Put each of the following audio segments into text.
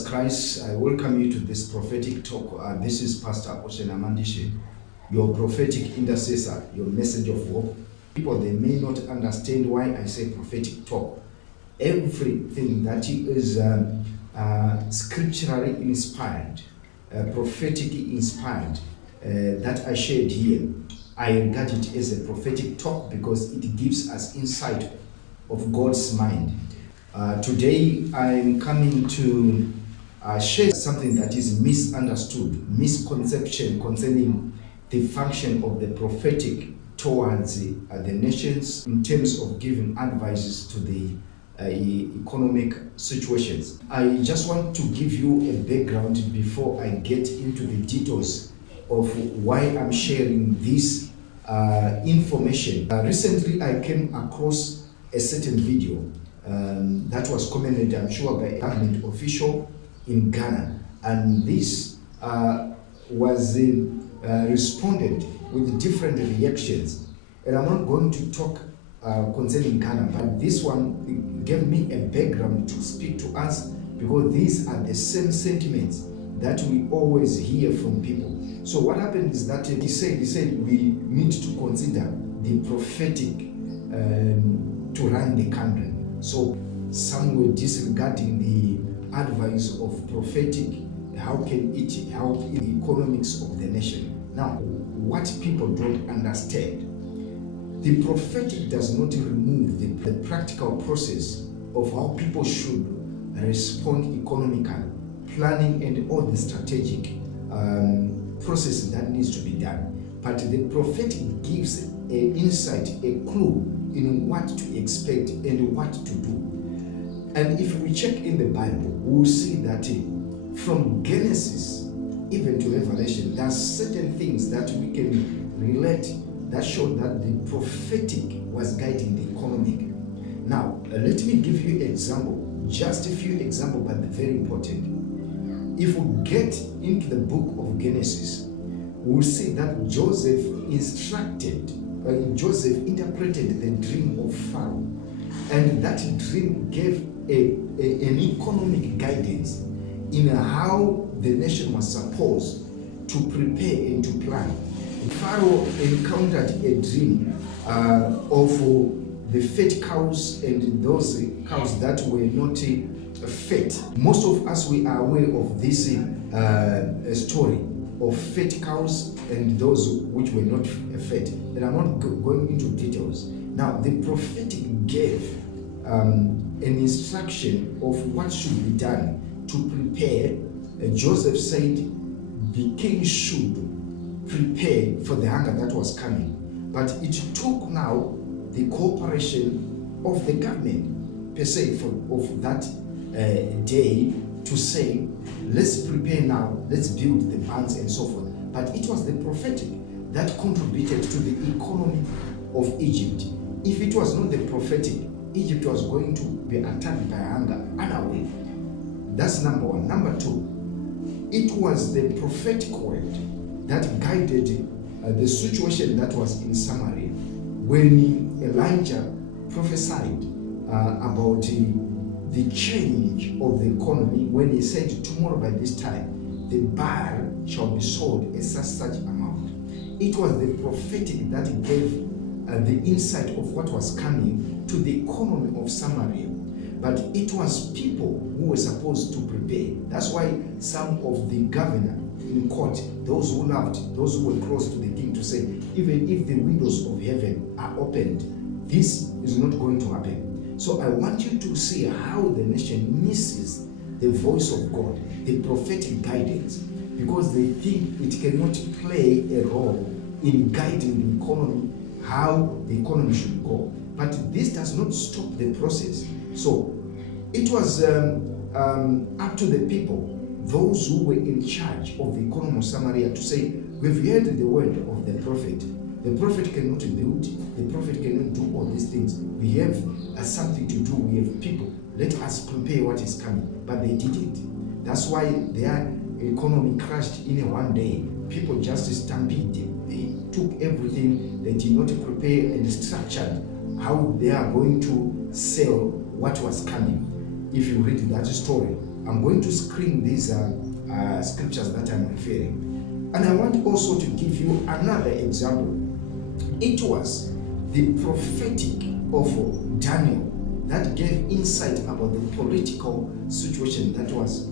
Jesus Christ, I welcome you to this prophetic talk. This is Pastor Oshena Mandishe, your prophetic intercessor, your message of hope. People, they may not understand why I say prophetic talk. Everything that is scripturally inspired, prophetically inspired, that I shared here, I regard it as a prophetic talk because it gives us insight of God's mind. Today I'm coming to share something that is misunderstood, misconception concerning the function of the prophetic towards the nations in terms of giving advices to the economic situations. I just want to give you a background before I get into the details of why I'm sharing this information. Recently I came across a certain video that was commented, I'm sure, by a government official in Ghana, and this was responded with different reactions. And I'm not going to talk concerning Ghana, but this one gave me a background to speak to us because these are the same sentiments that we always hear from people. So what happened is that he said we need to consider the prophetic to run the country. So some were disregarding the advice of prophetic. How can it help in the economics of the nation? Now, what people don't understand, the prophetic does not remove the practical process of how people should respond economically, planning and all the strategic process that needs to be done. But the prophetic gives an insight, a clue in what to expect and what to do. And if we check in the Bible, we'll see that from Genesis even to Revelation, there are certain things that we can relate that show that the prophetic was guiding the economic. Now, let me give you an example, just a few examples, but very important. If we get into the book of Genesis, we'll see that Joseph interpreted the dream of Pharaoh, and that dream gave an economic guidance in how the nation was supposed to prepare and to plan. Pharaoh encountered a dream of the fat cows and those cows that were not fat. Most of us, we are aware of this story of fat cows and those which were not fat. And I'm not going into details. Now, the prophetic gave an instruction of what should be done to prepare. Joseph said the king should prepare for the hunger that was coming. But it took now the cooperation of the government per se of that day to say, let's prepare now, let's build the barns and so forth. But it was the prophetic that contributed to the economy of Egypt. If it was not the prophetic, Egypt was going to be attacked by hunger anyway. That's number one. Number two, it was the prophetic word that guided the situation that was in Samaria when Elijah prophesied about the change of the economy, when he said, tomorrow by this time, the barrel shall be sold a such amount. It was the prophetic that gave the insight of what was coming to the economy of Samaria. But it was people who were supposed to prepare. That's why some of the governor in court, those who loved, those who were close to the king, to say, even if the windows of heaven are opened, this is not going to happen. So I want you to see how the nation misses the voice of God, the prophetic guidance, because they think it cannot play a role in guiding the economy, how the economy should go. But this does not stop the process. So it was up to the people, those who were in charge of the economy of Samaria, to say, we've heard the word of the prophet. The prophet cannot build, the prophet cannot do all these things. We have something to do, we have people. Let us prepare what is coming. But they didn't. That's why their economy crashed in one day. People just stampeded. They took everything, they did not prepare and structured how they are going to sell what was coming. If you read that story, I'm going to screen these scriptures that I'm referring. And I want also to give you another example. It was the prophetic of Daniel that gave insight about the political situation that was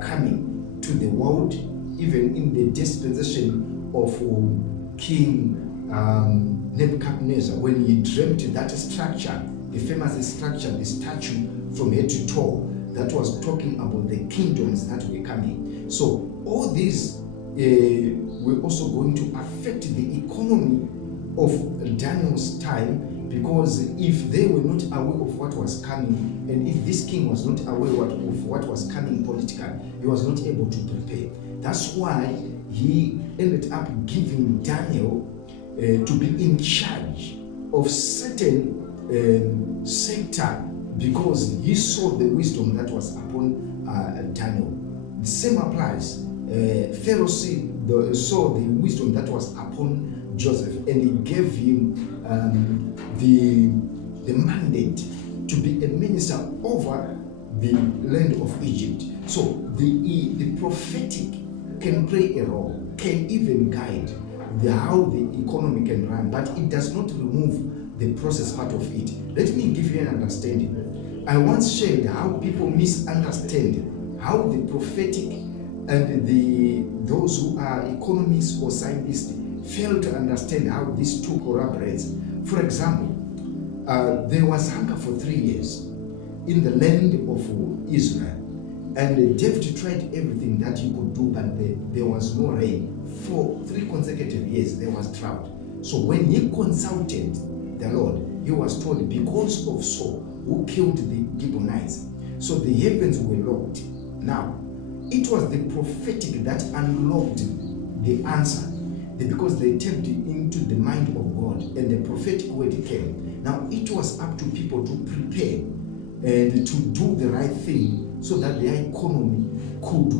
coming to the world, even in the dispensation of King Nebuchadnezzar, when he dreamt that structure, the famous structure, the statue from head to toe, that was talking about the kingdoms that were coming. So all these were also going to affect the economy of Daniel's time, because if they were not aware of what was coming, and if this king was not aware of what was coming politically, he was not able to prepare. That's why he ended up giving Daniel to be in charge of certain sector, because he saw the wisdom that was upon Daniel. The same applies. Pharaoh saw the wisdom that was upon Joseph, and he gave him the mandate to be a minister over the land of Egypt. So the prophetic can play a role, can even guide how the economy can run, but it does not remove the process part of it. Let me give you an understanding. I once shared how people misunderstand how the prophetic and those who are economists or scientists fail to understand how these two collaborates. For example, there was hunger for 3 years in the land of Israel, and David tried everything that he could do, but there was no rain. For 3 consecutive years, there was drought. So when he consulted the Lord, he was told, because of Saul, who killed the Gibeonites, so the heavens were locked. Now, it was the prophetic that unlocked the answer, because they tapped into the mind of God, and the prophetic word came. Now, it was up to people to prepare and to do the right thing so that their economy could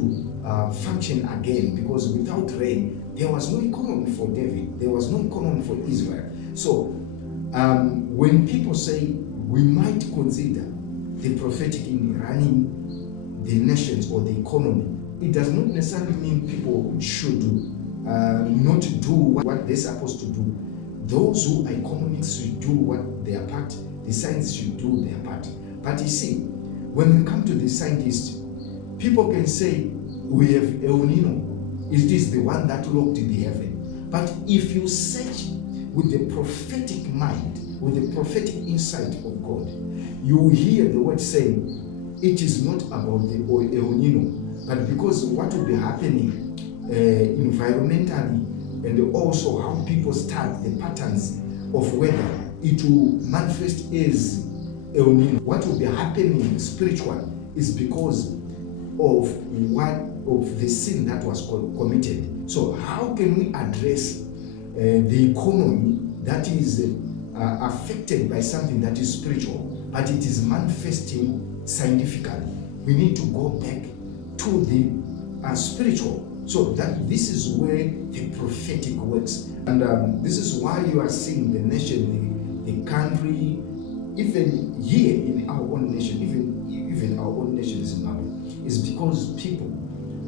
function again, because without rain, there was no economy for David, there was no economy for Israel. So when people say we might consider the prophetic in running the nations or the economy, it does not necessarily mean people should not do what they're supposed to do. Those who are economics should do what their part, the scientists should do their part. But you see, when we come to the scientists, people can say we have El Nino. It is the one that locked the heaven. But if you search with the prophetic mind, with the prophetic insight of God, you will hear the word saying, it is not about the El Nino, but because what will be happening environmentally, and also how people start the patterns of weather, it will manifest as El Nino. What will be happening spiritual is because of the sin that was committed. So how can we address the economy that is affected by something that is spiritual, but it is manifesting scientifically? We need to go back to the spiritual, so that this is where the prophetic works. And this is why you are seeing the nation, the country, even here in our own nation, even our own nation, Zimbabwe, is because people,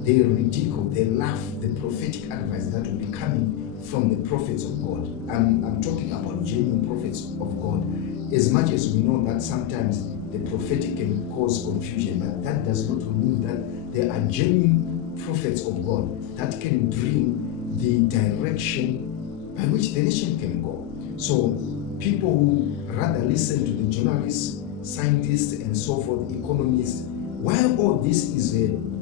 they ridicule, they laugh the prophetic advice that will be coming from the prophets of God. I'm talking about genuine prophets of God. As much as we know that sometimes the prophetic can cause confusion, but that does not remove that there are genuine prophets of God that can bring the direction by which the nation can go. So people who rather listen to the journalists, scientists, and so forth, economists, while all this is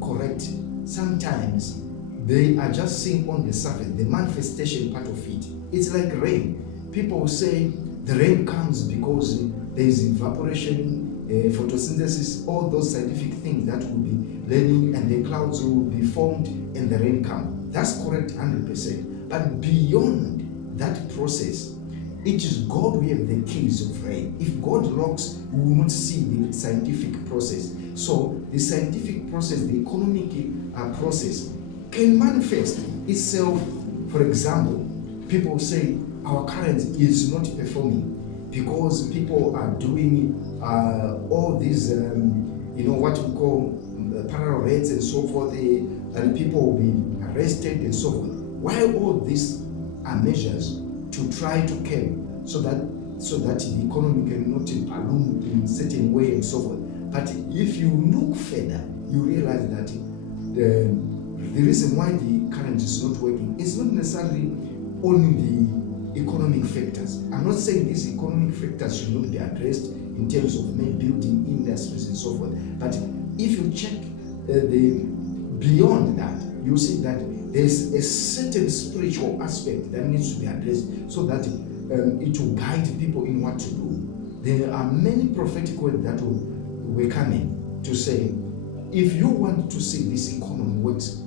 correct, sometimes they are just seeing on the surface the manifestation part of it. It's like rain. People say the rain comes because there is evaporation, photosynthesis, all those scientific things that will be learning, and the clouds will be formed and the rain comes. That's correct 100%. But beyond that process, it is God who have the keys of rain. If God locks, we will not see the scientific process. So the scientific process, the economic process can manifest itself. For example, people say our currency is not performing because people are doing all these, what we call parallel rates and so forth, and people will be arrested and so forth. While all these are measures to try to curb so that the economy cannot balloon in a certain way and so forth. But if you look further, you realize that the reason why the currency is not working is not necessarily only the economic factors. I'm not saying these economic factors should not be addressed in terms of building industries and so forth. But if you check beyond that, you see that there's a certain spiritual aspect that needs to be addressed so that it will guide people in what to do. There are many prophetic words that were coming to say, if you want to see this economy works,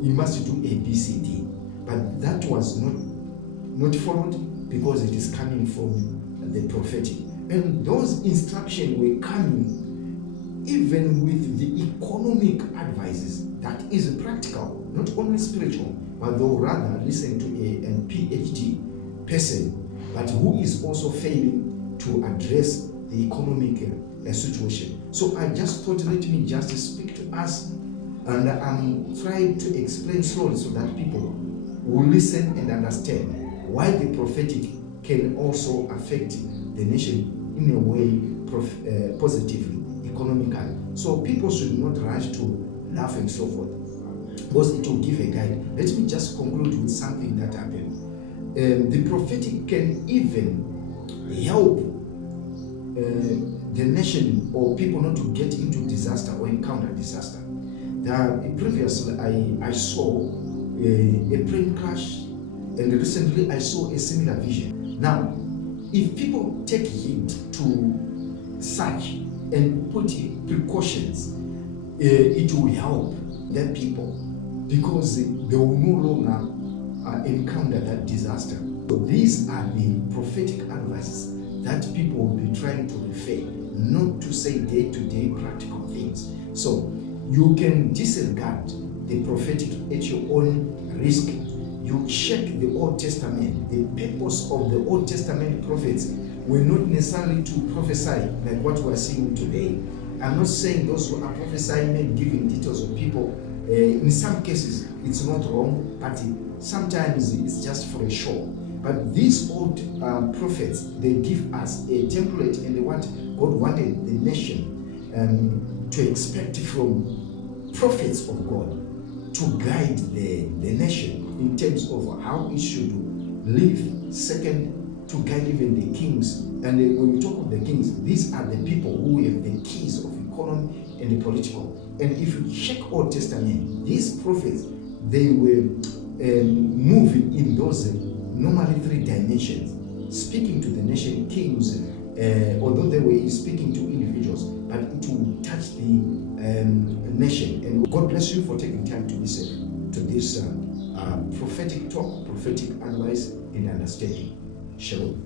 you must do A, B, C, D. But that was not followed because it is coming from the prophetic. And those instructions were coming even with the economic advices that is practical, not only spiritual, but they'll rather listen to a PhD person, but who is also failing to address the economic situation. So I just thought, let me just speak to us, and I'm trying to explain slowly so that people will listen and understand why the prophetic can also affect the nation in a way positively, economically. So people should not rush to laugh and so forth, because it will give a guide. Let me just conclude with something that happened. The prophetic can even help the nation or people not to get into disaster or encounter disaster. Previously, I saw a plane crash, and recently I saw a similar vision. Now, if people take heed to search and put precautions, it will help their people, because they will no longer encounter that disaster. So these are the prophetic advices that people will be trying to refer, not to say day-to-day practical things. So you can disregard the prophetic at your own risk. You check the Old Testament. The purpose of the Old Testament prophets were not necessarily to prophesy like what we are seeing today. I'm not saying those who are prophesying and giving details of people. In some cases, it's not wrong, but sometimes it's just for a show. But these old prophets, they give us a template and what God wanted the nation to expect from prophets of God to guide the nation in terms of how it should live. Second, to guide even the kings. And when we talk of the kings, these are the people who have the keys of economy and the political. And if you check Old Testament, these prophets, they were moving in those normally 3 dimensions, speaking to the nation, kings, although they were speaking to individuals, but it will touch the nation. And God bless you for taking time to listen to this prophetic talk, prophetic advice and understanding. Shalom.